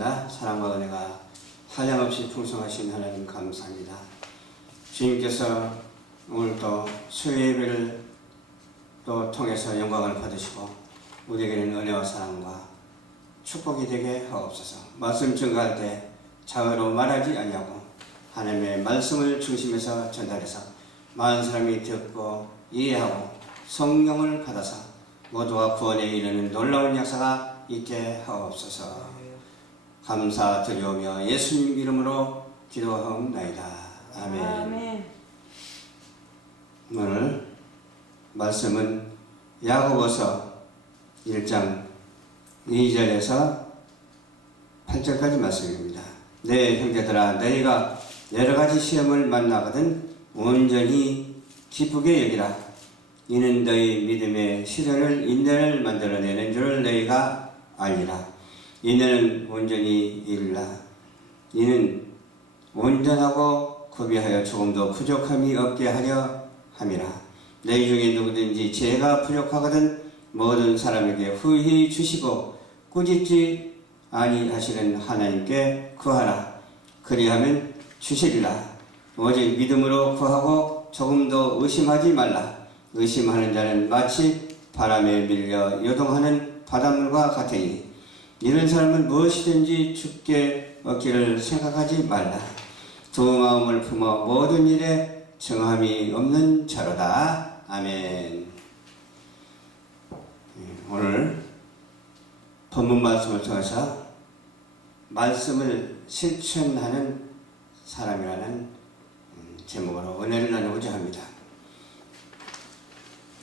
기도드리겠습니다. 사랑과 은혜가 한량없이 풍성하신 하나님 감사합니다. 주님께서 오늘도 수요예배를 또 통해서 영광을 받으시고 우리에게는 은혜와 사랑과 축복이 되게 하옵소서. 말씀 증거할 때 자의로 말하지 아니하고 하나님의 말씀을 중심에서 전달해서 많은 사람이 듣고 이해하고 성령을 받아서 모두가 구원에 이르는 놀라운 역사가 있게 하옵소서. 감사드리오며 예수님 이름으로 기도하옵나이다. 아멘. 아멘. 오늘 말씀은 야고보서 1장 2절에서 8절까지 말씀입니다. 내 형제들아, 너희가 여러가지 시험을 만나거든 온전히 기쁘게 여기라. 이는 너희 믿음의 시련을 인내를 만들어내는 줄 너희가 알리라. 인내는 온전히 이르라. 이는 온전하고 구비하여 조금도 부족함이 없게 하려 함이라. 너희 중에 누구든지 죄가 부족하거든 모든 사람에게 후히 주시고 꾸짖지 아니하시는 하나님께 구하라. 그리하면 주시리라. 오직 믿음으로 구하고 조금도 의심하지 말라. 의심하는 자는 마치 바람에 밀려 요동하는 바닷물과 같으니 이런 사람은 무엇이든지 죽게 얻기를 생각하지 말라. 두 마음을 품어 모든 일에 정함이 없는 자로다. 아멘. 오늘 본문 말씀을 통해서 말씀을 실천하는 사람이라는 제목으로 은혜를 나누고자 합니다.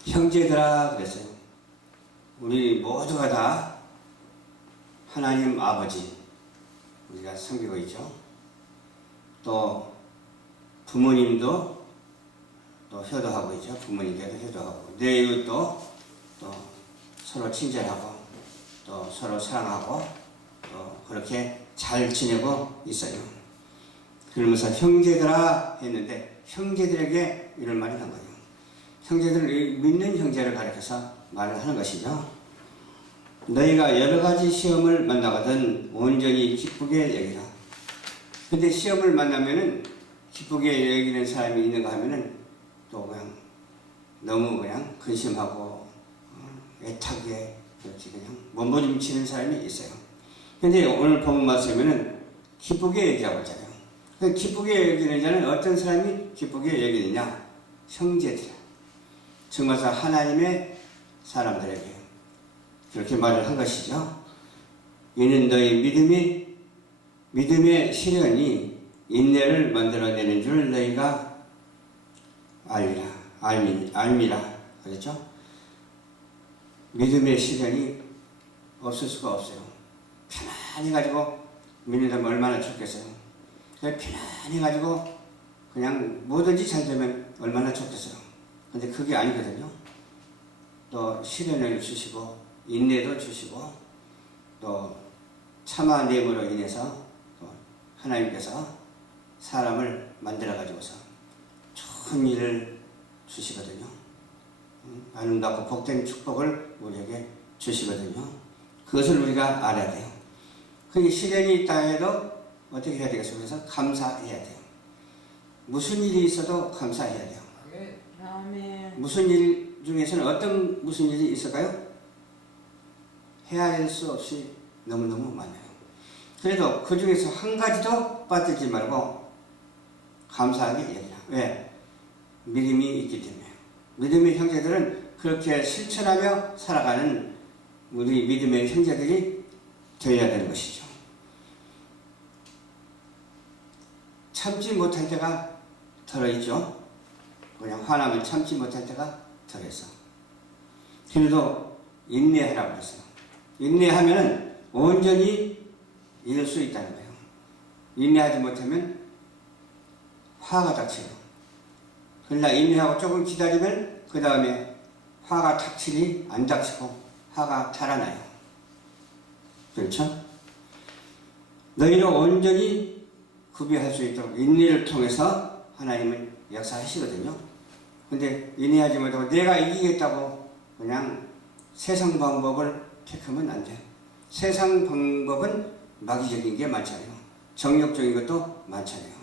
형제들아 그랬어요. 우리 모두가 다 하나님 아버지 우리가 섬기고 있죠. 또 부모님도 또 효도하고 있죠. 부모님께도 효도하고 내 이웃도 또 서로 친절하고 또 서로 사랑하고 또 그렇게 잘 지내고 있어요. 그러면서 형제들아 했는데 형제들에게 이런 말을 한 거예요. 형제들을 믿는 형제를 가리켜서 말을 하는 것이죠. 너희가 여러 가지 시험을 만나거든 온전히 기쁘게 여기라. 근데 시험을 만나면은 기쁘게 여기는 사람이 있는가 하면은 또 그냥 너무 그냥 근심하고 애타게 그렇게 그냥 몸부림치는 사람이 있어요. 근데 오늘 본문 말씀에는 기쁘게 여기라고 하잖아요. 기쁘게 여기는 자는 어떤 사람이 기쁘게 여기느냐? 형제들. 정말서 하나님의 사람들에게 그렇게 말을 한 것이죠. 이는 너희 믿음의 시련이 인내를 만들어내는 줄 너희가 알미라. 그렇죠? 믿음의 시련이 없을 수가 없어요. 편안히 가지고 믿는다면 얼마나 좋겠어요. 편안히 가지고 그냥 뭐든지 잘 되면 얼마나 좋겠어요. 근데 그게 아니거든요. 또 시련을 주시고 인내도 주시고 또 참아냄으로 인해서 또 하나님께서 사람을 만들어 가지고서 좋은 일을 주시거든요. 아름답고 복된 축복을 우리에게 주시거든요. 그것을 우리가 알아야 돼요. 그 시련이 있다 해도 어떻게 해야 되겠어요? 그래서 감사해야 돼요. 무슨 일이 있어도 감사해야 돼요. 아멘. 무슨 일 중에서는 무슨 일이 있을까요? 헤아릴 수 없이 너무너무 많아요. 그래도 그 중에서 한 가지도 빠뜨리지 말고 감사하게 여기라. 왜? 믿음이 있기 때문에. 믿음의 형제들은 그렇게 실천하며 살아가는 우리 믿음의 형제들이 되어야 되는 것이죠. 참지 못할 때가 덜어있죠. 그냥 화나면 참지 못할 때가 덜해서. 그래도 인내하라고 했어요. 인내하면 온전히 이룰 수 있다는 거예요. 인내하지 못하면 화가 닥쳐요. 그러나 인내하고 조금 기다리면 그 다음에 화가 닥치니 안 닥치고 화가 달아나요. 그렇죠? 너희를 온전히 구비할 수 있도록 인내를 통해서 하나님은 역사하시거든요. 근데 인내하지 못하고 내가 이기겠다고 그냥 세상 방법을 택하면 안 돼. 세상 방법은 마귀적인 게 많잖아요. 정욕적인 것도 많잖아요.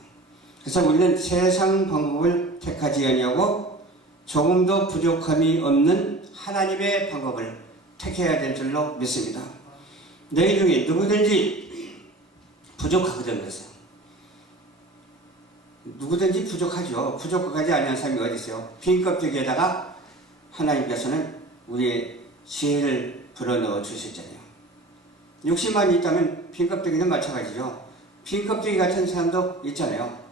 그래서 우리는 세상 방법을 택하지 아니하고 조금도 부족함이 없는 하나님의 방법을 택해야 될 줄로 믿습니다. 너희 중에 누구든지 부족하거든 그랬어요. 누구든지 부족하죠. 부족하지 않은 사람이 어디 있어요? 빈 껍데기에다가 하나님께서는 우리의 지혜를 불어넣어 주셨잖아요. 욕심만 있다면 빈 껍데기는 마찬가지죠. 빈 껍데기 같은 사람도 있잖아요.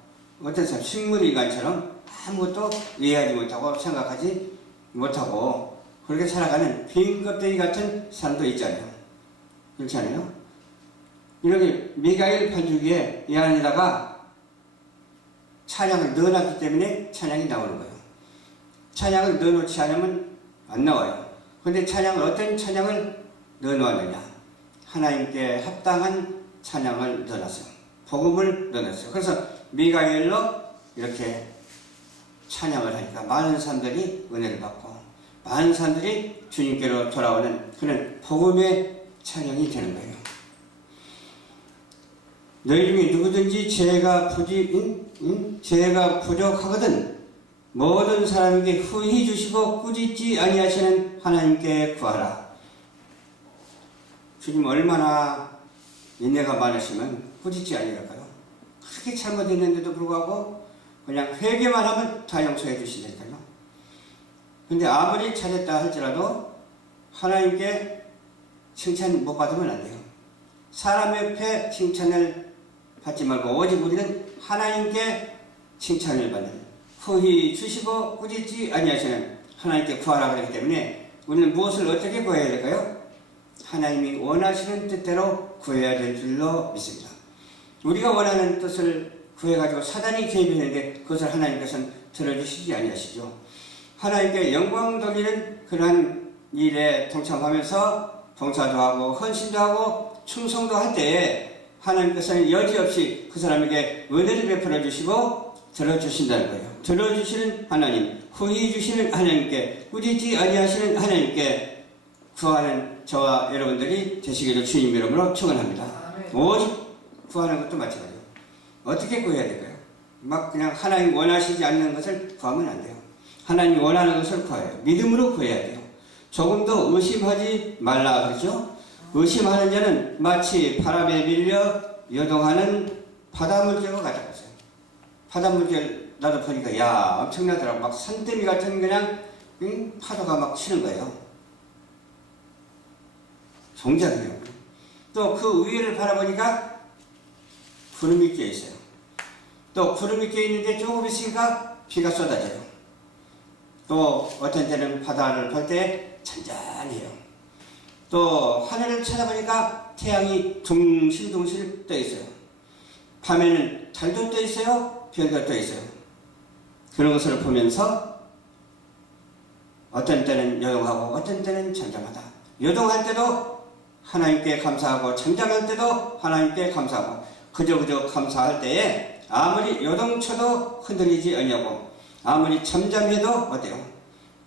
어떤 사람, 식물인간처럼 아무것도 이해하지 못하고 생각하지 못하고 그렇게 살아가는 빈 껍데기 같은 사람도 있잖아요. 그렇지 않아요? 이렇게 미가엘 반죽에 이 안에다가 찬양을 넣어놨기 때문에 찬양이 나오는 거예요. 찬양을 넣어놓지 않으면 안 나와요. 그런데 찬양을 어떤 찬양을 넣어놓았느냐? 하나님께 합당한 찬양을 넣어놨어요. 복음을 넣어놨어요. 그래서 미가엘로 이렇게 찬양을 하니까 많은 사람들이 은혜를 받고 많은 사람들이 주님께로 돌아오는 그런 복음의 찬양이 되는 거예요. 너희 중에 누구든지 죄가 부족하거든 모든 사람에게 후히 주시고 꾸짖지 아니하시는 하나님께 구하라. 주님 얼마나 인내가 많으시면 꾸짖지 아니할까요? 그렇게 잘못했는데도 불구하고 그냥 회개만 하면 다 용서해 주시니까요. 근데 아무리 잘했다 할지라도 하나님께 칭찬 못 받으면 안 돼요. 사람 옆에 칭찬을 받지 말고 오직 우리는 하나님께 칭찬을 받는 후히 주시고 꾸짖지 아니하시는 하나님께 구하라 그랬기 때문에 우리는 무엇을 어떻게 구해야 될까요? 하나님이 원하시는 뜻대로 구해야 될 줄로 믿습니다. 우리가 원하는 뜻을 구해가지고 사단이 개입했는데 그것을 하나님께서는 들어주시지 아니하시죠. 하나님께 영광 돌리는 그러한 일에 동참하면서 봉사도 하고 헌신도 하고 충성도 할 때에 하나님께서는 여지없이 그 사람에게 은혜를 베풀어 주시고 들어주신다는 거예요. 들어주시는 하나님, 후히 주시는 하나님께, 꾸짖지 아니하시는 하나님께 구하는 저와 여러분들이 되시기를 주님 이름으로 축원합니다. 오직 구하는 것도 마찬가지예요. 어떻게 구해야 될까요? 막 그냥 하나님 원하시지 않는 것을 구하면 안 돼요. 하나님 원하는 것을 구해야 돼요. 믿음으로 구해야 돼요. 조금도 의심하지 말라 그러죠? 의심하는 자는 마치 바람에 밀려 요동하는 바닷물결과 같다고 했어요. 바닷물결 나도 보니까 야 엄청나더라고. 막 산더미 같은 그냥 파도가 막 치는 거예요. 정작이에요. 또 그 위를 바라보니까 구름이 껴 있어요. 또 구름이 껴 있는데 조금 있으니까 비가 쏟아져요. 또 어떤 때는 바다를 볼 때 잔잔해요. 또 하늘을 쳐다보니까 태양이 둥실둥실 떠 있어요. 밤에는 달도 떠 있어요. 별도 떠 있어요. 그런 것을 보면서 어떤 때는 요동하고 어떤 때는 잠잠하다. 요동할 때도 하나님께 감사하고 잠잠할 때도 하나님께 감사하고 그저 감사할 때에 아무리 요동쳐도 흔들리지 않냐고 아무리 잠잠해도 어때요?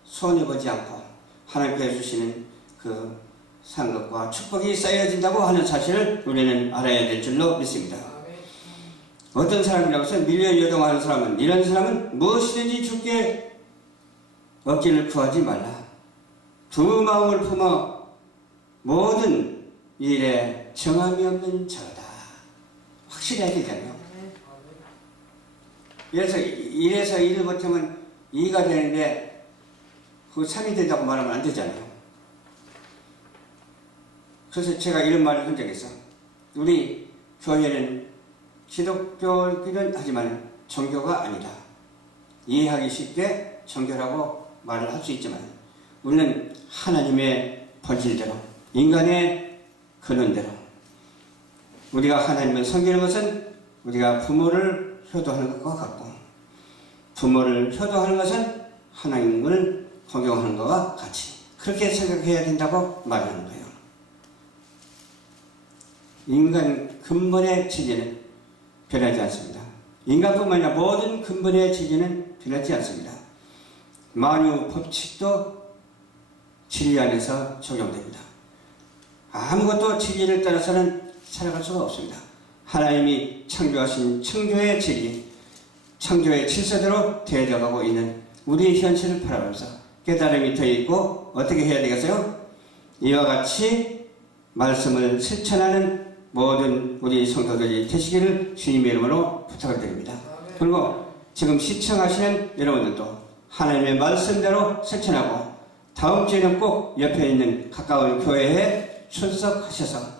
손해보지 않고 하나님께 주시는 그 상급과 축복이 쌓여진다고 하는 사실을 우리는 알아야 될 줄로 믿습니다. 어떤 사람이라고 해서 밀려 요동하는 사람은 이런 사람은 무엇이든지 주께 얻기를 구하지 말라. 두 마음을 품어 모든 일에 정함이 없는 자다. 확실히 해야 되잖아요. 그래서 1에서 1을 못하면 2가 되는데 그 3이 된다고 말하면 안 되잖아요. 그래서 제가 이런 말을 한 적이 있어. 우리 교회는 기독교이긴 하지만 종교가 아니다. 이해하기 쉽게 종교라고 말을 할 수 있지만 우리는 하나님의 본질대로 인간의 근원대로 우리가 하나님을 섬기는 것은 우리가 부모를 효도하는 것과 같고 부모를 효도하는 것은 하나님을 공경하는 것과 같이 그렇게 생각해야 된다고 말하는 거예요. 인간 근본의 지지는 변하지 않습니다. 인간뿐만 아니라 모든 근본의 지지는 변하지 않습니다. 만유 법칙도 진리 안에서 적용됩니다. 아무것도 진리를 따라서는 살아갈 수가 없습니다. 하나님이 창조하신 창조의 진리, 창조의 질서대로 되어가고 있는 우리의 현실을 바라보면서 깨달음이 더 있고 어떻게 해야 되겠어요? 이와 같이 말씀을 실천하는 모든 우리 성도들이 되시기를 주님의 이름으로 부탁을 드립니다. 그리고 지금 시청하시는 여러분들도 하나님의 말씀대로 실천하고 다음 주에는 꼭 옆에 있는 가까운 교회에 출석하셔서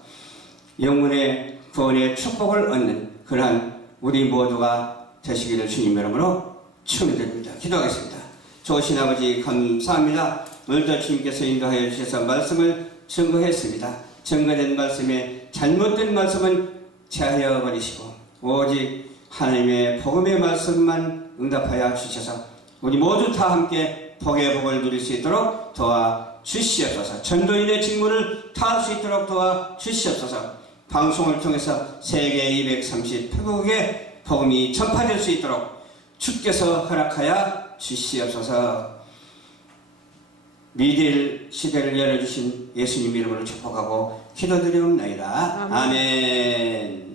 영혼의 구원의 축복을 얻는 그러한 우리 모두가 되시기를 주님의 이름으로 축원드립니다. 기도하겠습니다. 좋으신 아버지 감사합니다. 오늘도 주님께서 인도하여 주셔서 말씀을 증거했습니다. 증거된 말씀에 잘못된 말씀은 제하여 버리시고 오직 하나님의 복음의 말씀만 응답하여 주셔서 우리 모두 다 함께 복의 복을 누릴 수 있도록 도와주시옵소서. 전도인의 직무를 다할 수 있도록 도와주시옵소서. 방송을 통해서 세계 238국에 복음이 전파될 수 있도록 주께서 허락하여 주시옵소서. 미래의 시대를 열어주신 예수님 이름으로 축복하고 기도드리옵나이다. 아멘.